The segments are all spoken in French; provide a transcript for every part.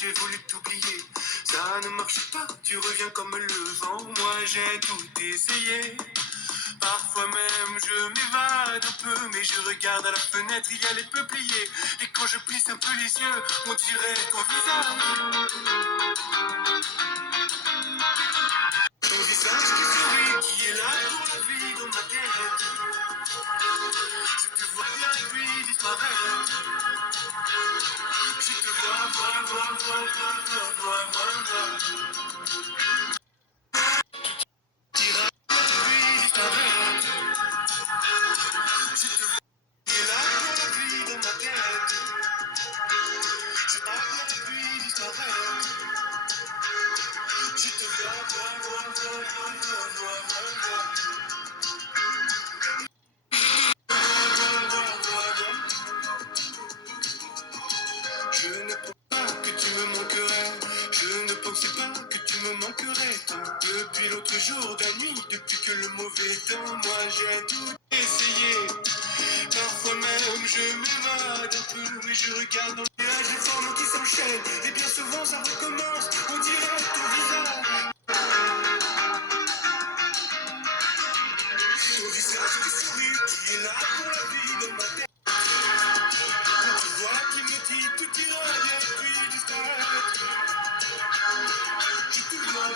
j'ai voulu t'oublier. Ça ne marche pas, tu reviens comme le vent. Moi j'ai tout essayé. Parfois même je m'évade un peu, mais je regarde à la fenêtre, il y a les peupliers. Et quand je plisse un peu les yeux, on dirait ton visage. Ton visage qui sourit, qui est là pour la vie dans ma tête. Je te vois bien et puis disparaître. Je te vois. Tira, puis disparaître. Je te vois, qui est là pour la vie dans ma tête. Je te vois bien et puis disparaître. Je te Je ne pense pas que tu me manquerais. Je ne pensais pas que tu me manquerais tant. Depuis l'autre jour de la nuit, depuis que le mauvais temps, moi j'ai tout essayé. Parfois même je m'évade un peu, mais je regarde dans les nuages les formes qui s'enchaînent. Et bien souvent ça recommence, on dirait ton visage. Ton visage qui sourit, qui est là pour la vie dans ma tête. Quand tu vois qui me quitte, tout ira bien, puis disparaître. Je te vois.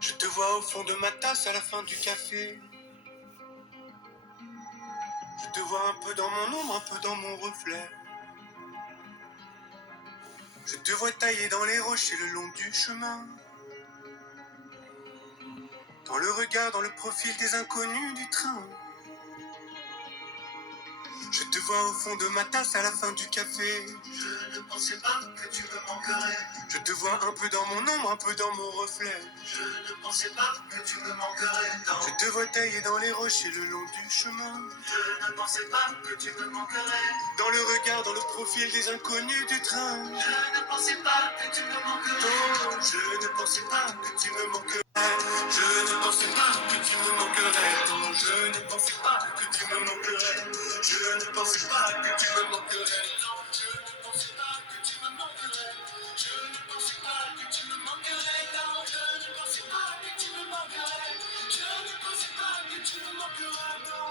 Je te vois au fond de ma tasse à la fin du café. Je te vois un peu dans mon ombre, un peu dans mon reflet. Je te vois tailler dans les rochers le long du chemin. Dans le regard, dans le profil des inconnus du train. Je te vois au fond de ma tasse à la fin du café. Je ne pensais pas que tu me manquerais. Je te vois un peu dans mon ombre, un peu dans mon reflet. Je ne pensais pas que tu me manquerais tant. Je te vois tailler dans les rochers le long du chemin. Je ne pensais pas que tu me manquerais. Dans le regard, dans le profil des inconnus du train. Je ne pensais pas que tu me manquerais. Oh, je ne pensais pas que tu me manquerais. Je ne pensais pas que tu me manquerais. Oh, je ne pensais pas que tu me manquerais. Je ne pensais pas que tu me manquerais. Non, je ne pensais pas que tu me manquerais. Je ne pensais pas que tu me manquerais. Non, je ne pensais pas que tu me manquerais. Je ne pensais pas que tu me manquerais. Non.